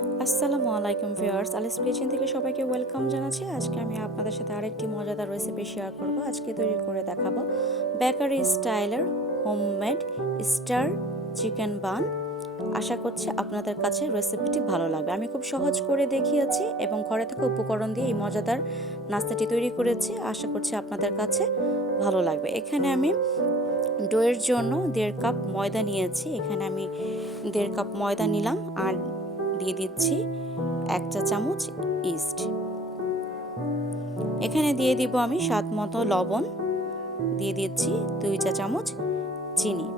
আসসালামু আলাইকুম ভিউয়ার্স, আলিস কিচেন থেকে সবাইকে ওয়েলকাম জানাচ্ছি। আজকে আমি আপনাদের সাথে আরেকটি মজাদার রেসিপি শেয়ার করব। আজকে তৈরি করে দেখাবো বেকারি স্টাইলের হোমমেড স্টার চিকেন বান। আশা করছি আপনাদের কাছে রেসিপিটি ভালো লাগবে। আমি খুব সহজ করে দেখিয়েছি এবং ঘরে থাকা উপকরণ দিয়ে এই মজাদার নাস্তাটি তৈরি করেছি। আশা করছি আপনাদের কাছে ভালো লাগবে। এখানে আমি ডোয়ের জন্য 1.5 কাপ ময়দা নিয়েছি। এখানে আমি 1.5 কাপ ময়দা নিলাম আর দিয়ে দিচ্ছি 1 চা চামচ ইস্ট। এখানে দিয়ে দিব আমি স্বাদ মতো লবণ, দিয়ে দিচ্ছি 2 চা চামচ চিনি।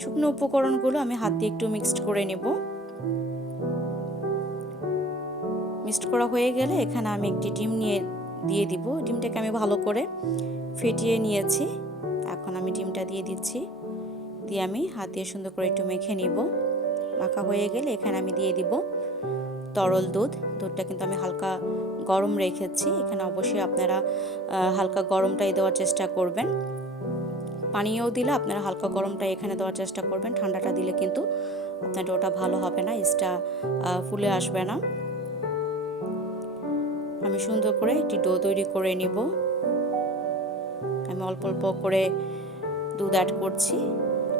শুকনো উপকরণগুলো আমি হাত দিয়ে একটু মিক্সড করে নেব। মিক্সড করা হয়ে গেলে এখানে আমি একটি ডিম দিয়ে দিব। ডিমটাকে আমি ভালো করে ফেটিয়ে নিয়েছি। এখন আমি ডিমটা দিয়ে দিচ্ছি, দিয়ে আমি হাত দিয়ে সুন্দর করে একটু মেখে নিব। মাখা হয়ে গেলে এখানে আমি দিয়ে দিব তরল দুধ। দুধটা কিন্তু আমি হালকা গরম রেখেছি। এখানে অবশ্যই আপনারা হালকা গরমটাই দেওয়ার চেষ্টা করবেন। পানিও দিলে আপনারা হালকা গরমটা এখানে দেওয়ার চেষ্টা করবেন। ঠান্ডাটা দিলে কিন্তু আপনার ডোটা ভালো হবে না, ইস্টটা ফুলে আসবে না। আমি সুন্দর করে একটি ডো তৈরি করে নিব। আমি অল্প অল্প করে দুধ অ্যাড করছি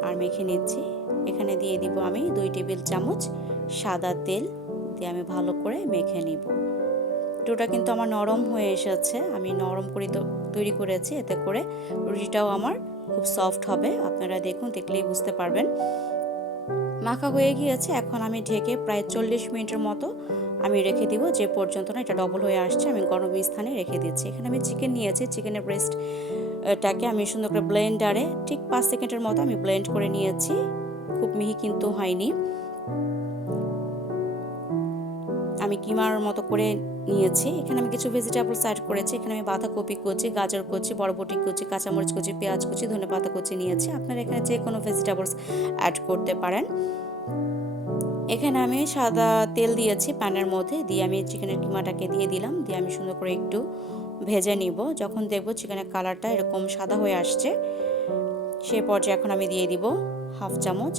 আর মেখে নিচ্ছি। এখানে দিয়ে দিব আমি 2 টেবিল চামচ সাদা তেল, দিয়ে আমি ভালো করে মেখে নিব। ডোটা কিন্তু আমার নরম হয়ে এসেছে। আমি নরম করে তৈরি করেছি, এতে করে রুটিটাও আমার খুব সফট হবে। আপনারা দেখুন, দেখলেই বুঝতে পারবেন। মাখা হয়ে গিয়েছে। এখন আমি ঢেকে প্রায় 40 মিনিটের মতো আমি রেখে দিব, যে পর্যন্ত না এটা ডবল হয়ে আসছে। আমি গরম স্থানে রেখে দিচ্ছি। এখানে আমি চিকেন নিয়েছি। চিকেনের ব্রেস্টটাকে আমি সুন্দর করে ব্লেন্ডারে ঠিক 5 সেকেন্ডের মতো আমি ব্লেন্ড করে নিয়েছি। খুব মিহি কিন্তু হয়নি। আমি কিমার মতো করে নিয়েছি। এখানে আমি কিছু ভেজিটেবলস অ্যাড করেছি। এখানে আমি বাঁধাকপি কুচি, গাজর কুচি, বরবটি কুচি, কাঁচামরিচ কুচি, পেঁয়াজ কুচি, ধনেপাতা কুচি নিয়েছি। আপনারা এখানে যে কোনো ভেজিটেবলস অ্যাড করতে পারেন। এখানে আমি সাদা তেল দিয়েছি প্যানের মধ্যে, দিয়ে আমি চিকেনের কিমাটাকে দিয়ে দিলাম। দিয়ে আমি সুন্দর করে একটু ভেজে নিব। যখন দেখব চিকেনের কালারটা এরকম সাদা হয়ে আসছে, সেই পর্যায়ে এখন আমি দিয়ে দিব 1/2 চামচ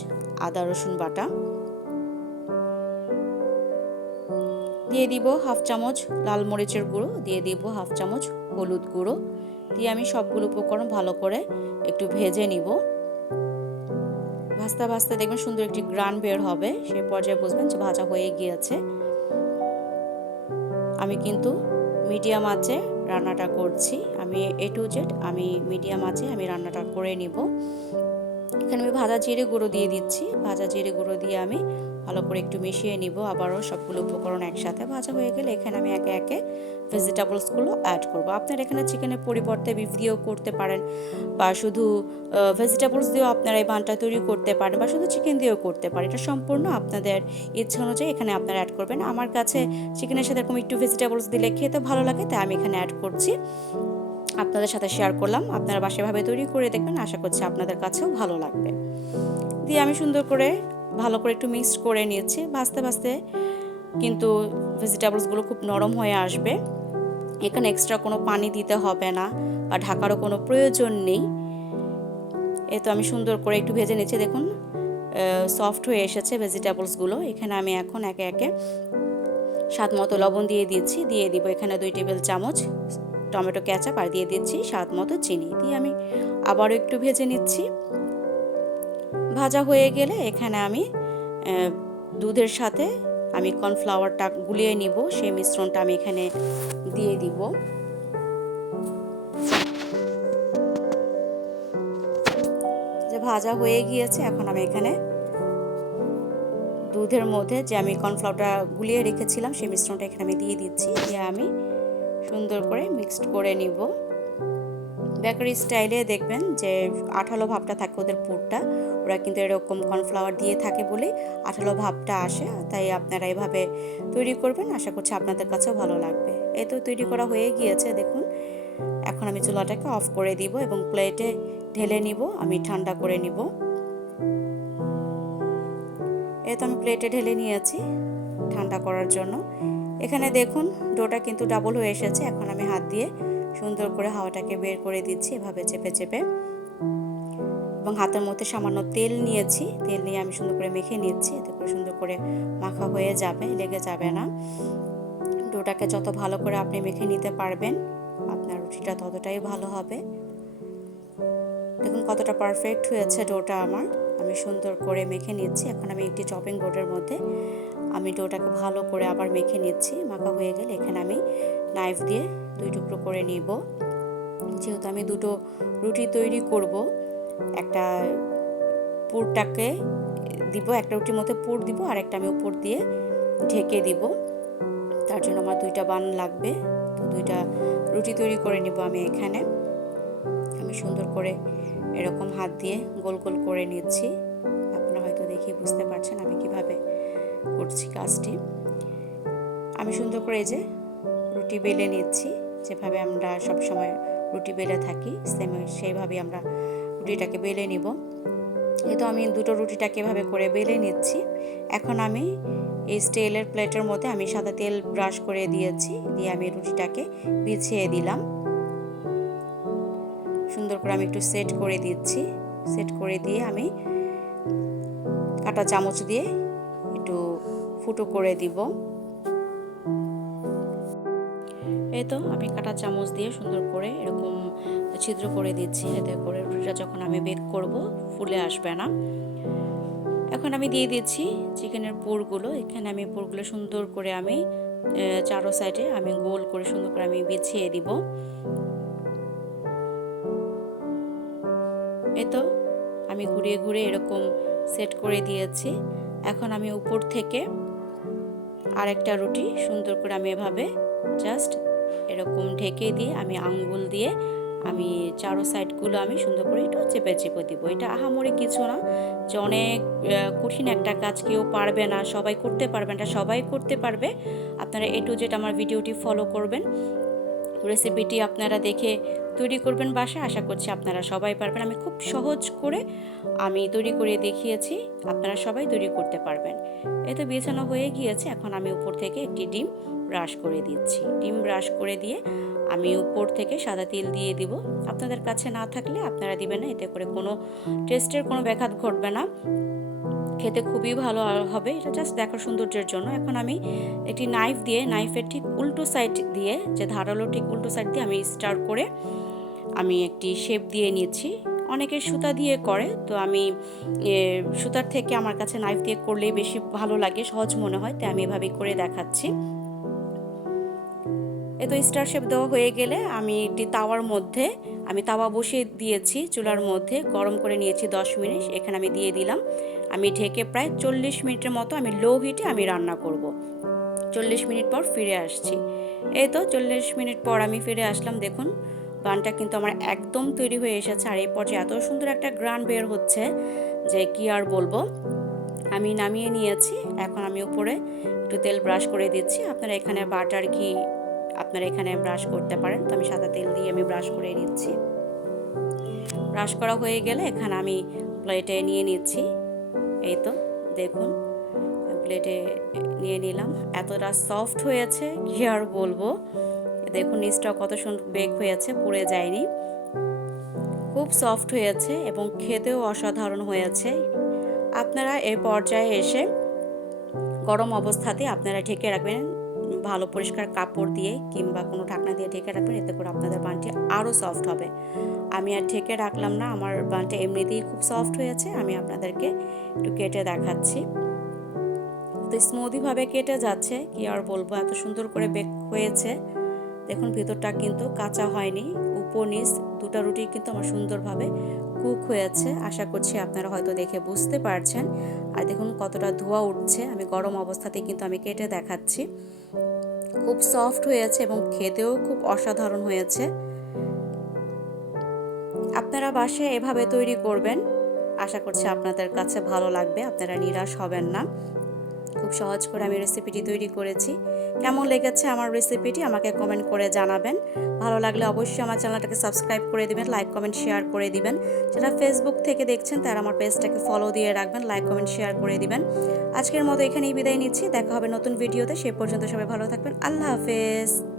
আদা রসুন বাটা, দিয়ে দিব 1/2 চামচ লাল মরিচের গুঁড়ো, দিয়ে দিব 1/2 চামচ হলুদ গুঁড়ো। দিয়ে আমি সবগুলো উপকরণ ভালো করে একটু ভেজে নিব। ভাজতে ভাজতে দেখবেন সুন্দর একটি গ্রান বের হবে। সেই পর্যায়ে বুঝবেন যে ভাজা হয়ে গিয়েছে। আমি কিন্তু মিডিয়াম আঁচে রান্নাটা করছি। আমি A to Z আমি মিডিয়াম আঁচে আমি রান্নাটা করে নিব। এখানে আমি ভাজা জিরে গুঁড়ো দিয়ে দিচ্ছি। ভাজা জিরে গুঁড়ো দিয়ে আমি ভালো করে একটু মিশিয়ে নিব। আবারও সবগুলো উপকরণ একসাথে ভাজা হয়ে গেলে এখানে আমি একে একে ভেজিটেবলসগুলো অ্যাড করব। আপনারা এখানে চিকেনের পরিবর্তে বিফ দিয়েও করতে পারেন, বা শুধু ভেজিটেবলস দিয়েও আপনারা এই বানটা তৈরি করতে পারেন, বা শুধু চিকেন দিয়েও করতে পারেন। এটা সম্পূর্ণ আপনাদের ইচ্ছা অনুযায়ী এখানে আপনারা অ্যাড করবেন। আমার কাছে চিকেনের সাথে এরকম একটু ভেজিটেবলস দিলে খেতে ভালো লাগে, তাই আমি এখানে অ্যাড করছি। আপনাদের সাথে শেয়ার করলাম। আপনারা বাসায় তৈরি করে দেখবেন, আশা করছি আপনাদের কাছেও ভালো লাগবে। দিয়ে আমি সুন্দর করে ভালো করে একটু মিক্সড করে নিয়েছি। ভাজতে ভাজতে কিন্তু ভেজিটেবলসগুলো খুব নরম হয়ে আসবে। এখানে এক্সট্রা কোনো পানি দিতে হবে না বা ঢাকারও কোনো প্রয়োজন নেই। এই তো আমি সুন্দর করে একটু ভেজে নিচ্ছি। দেখুন সফট হয়ে এসেছে ভেজিটেবলসগুলো। এখানে আমি এখন একে একে স্বাদ মতো লবণ দিয়ে দিচ্ছি। দিয়ে দিব এখানে 2 টেবিল চামচ টমেটো কেচাপ, আর দিয়ে দিচ্ছি স্বাদ মতো চিনি। দিয়ে আমি আবারও একটু ভেজে নিচ্ছি। ভাজা হয়ে গেলে এখানে আমি দুধের সাথে আমি কর্নফ্লাওয়ারটা গুলিয়ে নিব। সেই মিশ্রণটা আমি এখানে দিয়ে দিব। যে ভাজা হয়ে গিয়েছে, এখন আমি এখানে দুধের মধ্যে যে আমি কর্নফ্লাওয়ারটা গুলিয়ে রেখেছিলাম সেই মিশ্রণটা এখানে আমি দিয়ে দিচ্ছি। দিয়ে আমি সুন্দর করে মিক্সড করে নিব। বেকারি স্টাইলে দেখবেন যে আঠালো ভাবটা থাকে ওদের পুরটা, ওরা কিন্তু এরকম কর্নফ্লাওয়ার দিয়ে থাকে বলে আঠালো ভাবটা আসে। তাই আপনারা এভাবে তৈরি করবেন, আশা করছি আপনাদের কাছেও ভালো লাগবে। এই তো তৈরি করা হয়ে গিয়েছে দেখুন। এখন আমি চুলাটাকে অফ করে দিব এবং প্লেটে ঢেলে নিব, আমি ঠান্ডা করে নিব। এই তো আমি প্লেটে ঢেলে নিয়েছি ঠান্ডা করার জন্য। এখানে দেখুন ডোটা কিন্তু ডাবল হয়ে এসেছে। এখন আমি হাত দিয়ে সুন্দর করে হাওয়াটাকে বের করে দিচ্ছি, এভাবে চেপে চেপে। এবং হাতের মধ্যে সামান্য তেল নিয়েছি, তেল নিয়ে আমি সুন্দর করে মেখে নিচ্ছি। এতে করে সুন্দর করে মাখা হয়ে যাবে, লেগে যাবে না। ডোটাকে যত ভালো করে আপনি মেখে নিতে পারবেন আপনার রুটিটা ততটাই ভালো হবে। দেখুন কতটা পারফেক্ট হয়েছে ডোটা আমার। আমি সুন্দর করে মেখে নিচ্ছি। এখন আমি একটি চপিং বোর্ডের মধ্যে আমি ডোটাকে ভালো করে আবার মেখে নিচ্ছি। মাখা হয়ে গেলে এখানে আমি নাইফ দিয়ে 2 টুকরো করে নিব। যেহেতু আমি 2টো রুটি তৈরি করব, একটা পুরটাকে দিব, একটা রুটির মধ্যে পুর দিব আর একটা আমি উপর দিয়ে ঢেকে দিব। তার জন্য আমার 2টা বান লাগবে। তো 2টা রুটি তৈরি করে নিব আমি এখানে। আমি সুন্দর করে এরকম হাত দিয়ে গোল গোল করে নিচ্ছি। আপনারা হয়তো দেখে বুঝতে পারছেন আমি কিভাবে করছি কাজটি। আমি সুন্দর করে এই যে রুটি বেলে নিচ্ছি, যেভাবে আমরা সব সময় রুটি বেলে থাকি সেইভাবেই আমরা রুটিটাকে বেলে নিব। এই তো আমি 2টো রুটিটাকে এভাবে করে বেলে নিচ্ছি। এখন আমি এই স্টিলের প্লেটের মধ্যে আমি সাদা তেল ব্রাশ করে দিয়েছি, দিয়ে আমি রুটিটাকে বিছিয়ে দিলাম। সুন্দর করে আমি একটু সেট করে দিচ্ছি। সেট করে দিয়ে আমি কাঁটা চামচ দিয়ে একটু ফুটো করে দিব। এই তো আমি কাঁটা চামচ দিয়ে সুন্দর করে এরকম ছিদ্র করে দিচ্ছি, এতে করে রুটিটা যখন আমি বেক করব ফুলে আসবে না। এখন আমি দিয়ে দিচ্ছি চিকেনের পুরগুলো। এখানে আমি পুরগুলো সুন্দর করে আমি চারো সাইডে আমি গোল করে সুন্দর করে আমি বিছিয়ে দিব। এই তো আমি ঘুরিয়ে ঘুরিয়ে এরকম সেট করে দিয়েছি। এখন আমি উপর থেকে আরেকটা রুটি সুন্দর করে আমি এভাবে জাস্ট এরকম ঢেকে দিয়ে আমি আঙ্গুল দিয়ে আমি চারো সাইডগুলো আমি সুন্দর করে একটু চেপে চেপে দিব। এটা আহামরি কিছু না যে অনেক কঠিন একটা কাজ, কেউ পারবে না, সবাই করতে পারবে না, সবাই করতে পারবে। আপনারা A to Z আমার ভিডিওটি ফলো করবেন, রেসিপিটি আপনারা দেখে তৈরি করবেন বাসায়। আশা করছি আপনারা সবাই পারবেন। আমি খুব সহজ করে আমি তৈরি করে দেখিয়েছি, আপনারা সবাই তৈরি করতে পারবেন। এই তো বিছানো হয়ে গিয়েছে। এখন আমি উপর থেকে একটি ডিম ব্রাশ করে দিচ্ছি। ডিম ব্রাশ করে দিয়ে আমি উপর থেকে সাদা তেল দিয়ে দিব। আপনাদের কাছে না থাকলে আপনারা দিবেন না, এতে করে কোনো টেস্টের কোনো ব্যাঘাত ঘটবে না, খেতে খুবই ভালো হবে। এটা জাস্ট দেখার সৌন্দর্যের জন্য। এখন আমি একটি নাইফ দিয়ে, নাইফের ঠিক উল্টো সাইড দিয়ে, যে ধারালো ঠিক উল্টো সাইড দিয়ে আমি স্টার করে আমি একটি শেপ দিয়ে নিচ্ছি। অনেকে সুতা দিয়ে করে, তো আমি সুতার থেকে আমার কাছে নাইফ দিয়ে করলেই বেশি ভালো লাগে, সহজ মনে হয়, তাই আমি এভাবেই করে দেখাচ্ছি। এই তো স্টার শেপ দেওয়া হয়ে গেলে আমি একটি তাওয়ার মধ্যে আমি তাওয়া বসিয়ে দিয়েছি, চুলার মধ্যে গরম করে নিয়েছি 10 মিনিট। এখানে আমি দিয়ে দিলাম। আমি ঢেকে প্রায় 40 মিনিটের মতো আমি লো হিটে আমি রান্না করব। 40 মিনিট পর ফিরে আসছি। এই তো 40 মিনিট পর আমি ফিরে আসলাম। দেখুন বানটা কিন্তু আমার একদম তৈরি হয়ে এসেছে, আর এই পর্যায়ে এত সুন্দর একটা গ্রান বের হচ্ছে যে কি আর বলবো। আমি নামিয়ে নিয়েছি। এখন আমি উপরে একটু তেল ব্রাশ করে দিচ্ছি। আপনারা এখানে বাটার ঘি আপনারা এখানে ব্রাশ করতে পারেন, তো আমি সাদা তেল দিয়ে আমি ব্রাশ করে নিচ্ছি। ব্রাশ করা হয়ে গেলে এখানে আমি প্লেটে নিয়ে নিচ্ছি। এই তো দেখুন প্লেটে নিয়ে নিলাম। এতটা সফট হয়েছে কি আর বলবো। দেখুন নিচটা কত সুন্দর বেক হয়েছে, পুড়ে যায়নি, খুব সফট হয়েছে এবং খেতেও অসাধারণ হয়েছে। আপনারা এই পর্যায়ে এসে গরম অবস্থাতে আপনারা ঢেকে রাখবেন, ভালো পরিষ্কার কাপড় দিয়ে কিংবা কোনো ঢাকনা দিয়ে ঢেকে রাখবেন, এতে করে আপনাদের বানটি আরও সফট হবে। আমি আর ঢেকে রাখলাম না, আমার বানটা এমনিতেই খুব সফট হয়েছে। আমি আপনাদেরকে একটু কেটে দেখাচ্ছি। তো স্মুদিভাবে কেটে যাচ্ছে, কি আর বলবো, এত সুন্দর করে বেক হয়েছে। দেখুন ভিতরটা কিন্তু কাঁচা হয়নি, উপর নিচ 2টা রুটি কিন্তু আমার সুন্দরভাবে কুক হয়েছে। আশা করছি আপনারা হয়তো দেখে বুঝতে পারছেন। আর দেখুন কতটা ধোঁয়া উঠছে, আমি গরম অবস্থাতেই কিন্তু আমি কেটে দেখাচ্ছি। খুব সফট হয়েছে এবং খেতেও খুব অসাধারণ হয়েছে। আপনারা বাসায় এভাবে তৈরি করবেন, আশা করছি আপনাদের কাছে ভালো লাগবে, আপনারা নিরাশ হবেন না। খুব সহজ করে আমি রেসিপিটি তৈরি করেছি। কেমন লেগেছে আমার রেসিপিটি আমাকে কমেন্ট করে জানাবেন। ভালো লাগলে অবশ্যই আমার চ্যানেলটাকে সাবস্ক্রাইব করে দিবেন, লাইক কমেন্ট শেয়ার করে দিবেন। যারা ফেসবুক থেকে দেখছেন তারা আমার পেজটাকে ফলো দিয়ে রাখবেন, লাইক কমেন্ট শেয়ার করে দিবেন। আজকের মতো এখানেই বিদায় নিচ্ছি, দেখা হবে নতুন ভিডিওতে। সে পর্যন্ত সবাই ভালো থাকবেন। আল্লাহ হাফেজ।